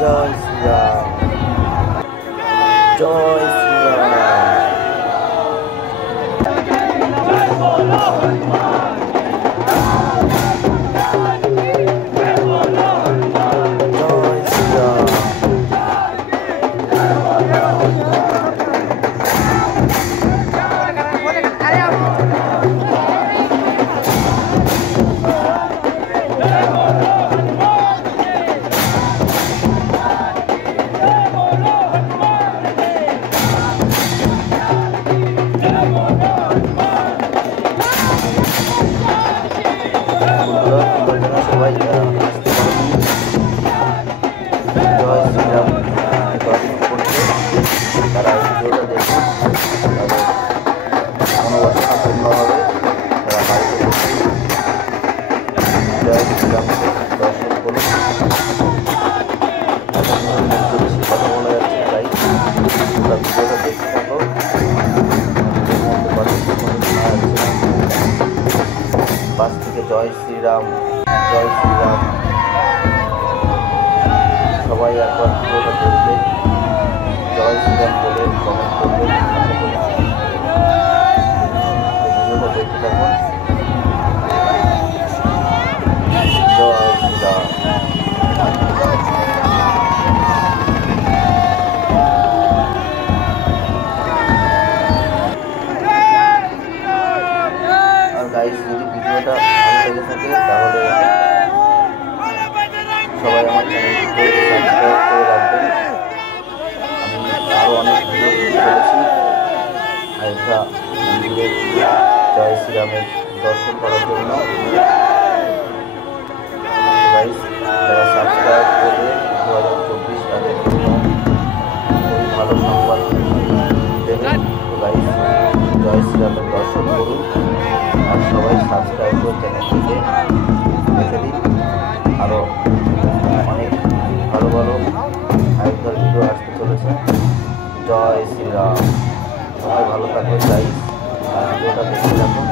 জয় শ্রীরাম, জয় শ্রীরাম। সবাই জয় শ্রীরাম দর্শন করতে তারা ভিডিওটা দেখুন, তাদের মনোবাসনা পূর্ণ হবে। তারা বাড়িতে বসে জয় শ্রীরামকে দর্শন করুন। বেশি কথা বলা যাচ্ছে, তাই তোমরা ভিডিওটা দেখতে থাকো। পাশ থেকে জয় শ্রীরাম, জয় শ্রীরাম। সবাই একবার ভিডিওটা দেখবে, জয় শ্রীরাম বলে কমেন্ট করবেন। ভিডিওটা দেখতে থাকুন। জয় শ্রীরাম। আর গাইস, যদি ভিডিওটা ভালো লেগে থাকে তাহলে সবাই আমার চ্যানেলটিকে সাবস্ক্রাইব করে রাখবেন। আমি আরও অনেক ভিডিও করেছি আয়োধ্যা মন্দিরের জয় শ্রীরামের দর্শন করার জন্য। গাইস, যারা সাবস্ক্রাইব করবে 2024 তাদের জন্য খুবই ভালো সংবাদ দেবেন। তো গাইস, জয় শ্রীরামের দর্শন করুন আর সবাই সাবস্ক্রাইব করে চ্যানেলটিকে রেখে দিন। আরও অনেক ভালো ভালো আয়োধ্যার ভিডিও আসতে চলেছে। জয় শ্রীরাম। সবাই ভালো থাকবেন গাইস, আর ভিডিওটা দেখতে থাকুন।